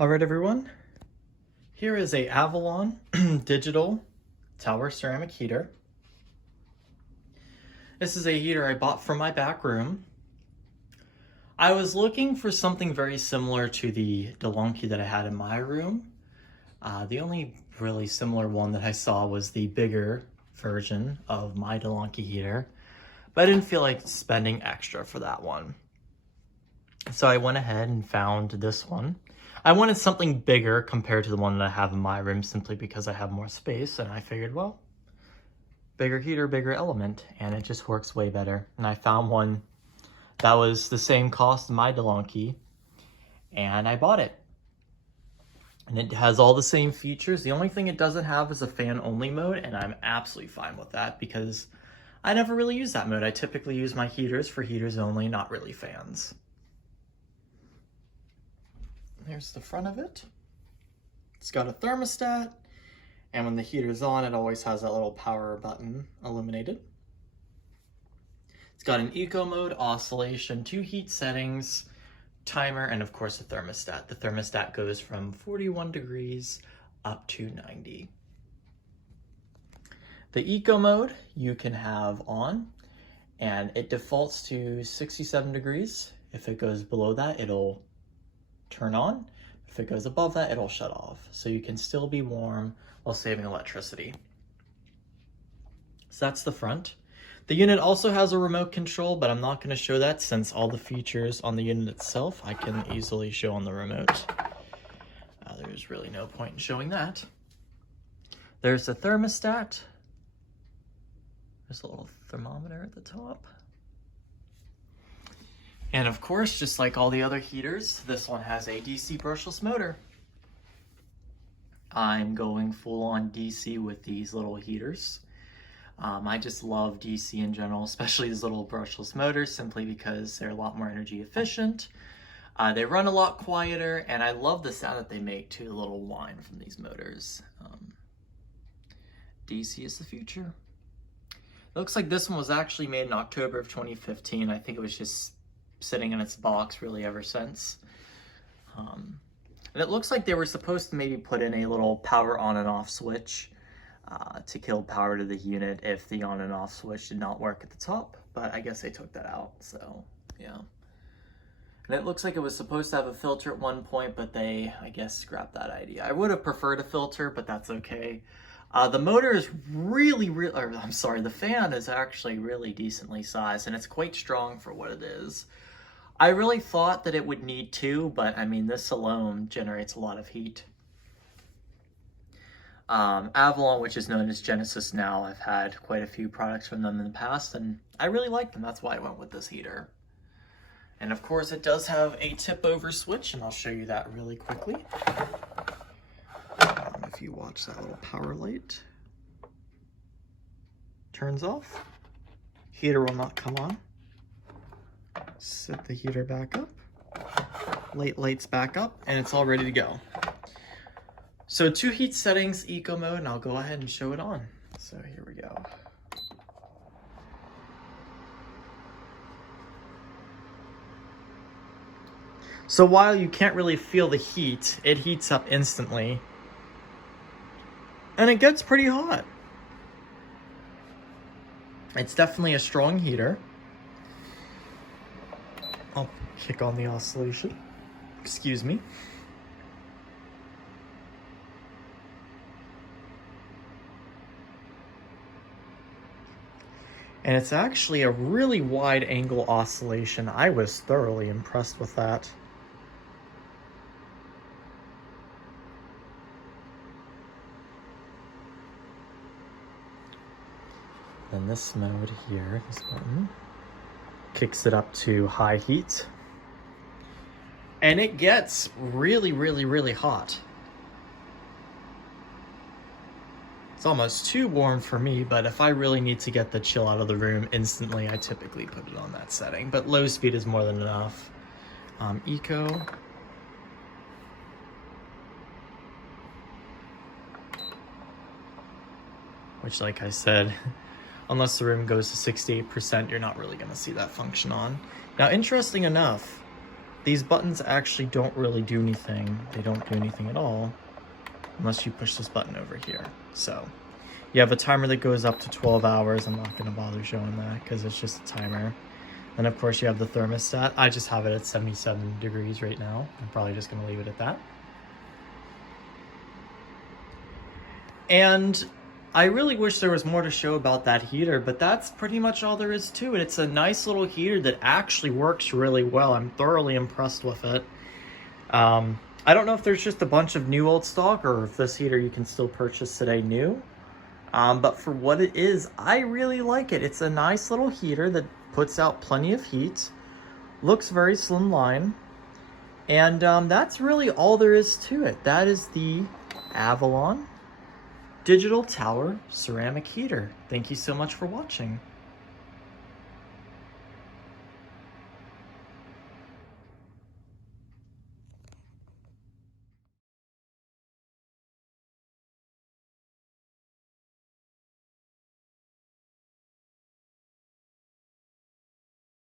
Alright everyone, here is a Avalon digital tower ceramic heater. This is a heater I bought from my back room. I was looking for something very similar to the DeLonghi that I had in my room. The only really similar one that I saw was the bigger version of my DeLonghi heater, but I didn't feel like spending extra for that one. So I went ahead and found this one. I wanted something bigger compared to the one that I have in my room simply because I have more space, and I figured, well, bigger heater, bigger element, and it just works way better. And I found one that was the same cost as my DeLonghi, and I bought it. And it has all the same features. The only thing it doesn't have is a fan-only mode, and I'm absolutely fine with that because I never really use that mode. I typically use my heaters for heaters only, not really fans. Here's the front of it. It's got a thermostat, and when the heater's on, it always has that little power button illuminated. It's got an eco mode, oscillation, 2 heat settings, timer, and of course a thermostat. The thermostat goes from 41 degrees up to 90. The eco mode you can have on, and it defaults to 67 degrees. If it goes below that, it'll turn on. If it goes above that, it'll shut off. So you can still be warm while saving electricity. So that's the front. The unit also has a remote control, but I'm not going to show that since all the features on the unit itself I can easily show on the remote. There's really no point in showing that. There's a thermostat. There's a little thermometer at the top. And of course, just like all the other heaters, this one has a DC brushless motor. I'm going full on DC with these little heaters. I just love DC in general, especially these little brushless motors, simply because they're a lot more energy efficient. They run a lot quieter, and I love the sound that they make too, the little whine from these motors. DC is the future. It looks like this one was actually made in October of 2015. I think it was just sitting in its box really ever since. And it looks like they were supposed to maybe put in a little power on and off switch to kill power to the unit if the on and off switch did not work at the top, but I guess they took that out, so yeah. And it looks like it was supposed to have a filter at one point, but they, I guess, scrapped that idea. I would have preferred a filter, but that's okay. The motor is the fan is actually really decently sized, and it's quite strong for what it is. I really thought that it would need 2, but I mean, this alone generates a lot of heat. Avalon, which is known as Genesis now, I've had quite a few products from them in the past, and I really like them. That's why I went with this heater. And of course, it does have a tip-over switch, and I'll show you that really quickly. If you watch that little power light, turns off, heater will not come on. Set the heater back up, lights back up, and it's all ready to go. So 2 heat settings, eco mode, and I'll go ahead and show it on. So here we go. So while you can't really feel the heat, it heats up instantly. And it gets pretty hot. It's definitely a strong heater. I'll kick on the oscillation. Excuse me. And it's actually a really wide angle oscillation. I was thoroughly impressed with that. Then this mode here, this button, kicks it up to high heat. And it gets really, really, really hot. It's almost too warm for me, but if I really need to get the chill out of the room instantly, I typically put it on that setting. But low speed is more than enough. Eco. Which, like I said, unless the room goes to 68%, you're not really going to see that function on. Now, interesting enough, these buttons actually don't really do anything. They don't do anything at all unless you push this button over here. So you have a timer that goes up to 12 hours. I'm not gonna bother showing that because it's just a timer. And of course you have the thermostat. I just have it at 77 degrees right now. I'm probably just gonna leave it at that. And I really wish there was more to show about that heater, but that's pretty much all there is to it. It's a nice little heater that actually works really well. I'm thoroughly impressed with it. I don't know if there's just a bunch of new old stock or if this heater you can still purchase today new. But for what it is, I really like it. It's a nice little heater that puts out plenty of heat, looks very slimline, and that's really all there is to it. That is the Avalon Digital Tower Ceramic Heater. Thank you so much for watching.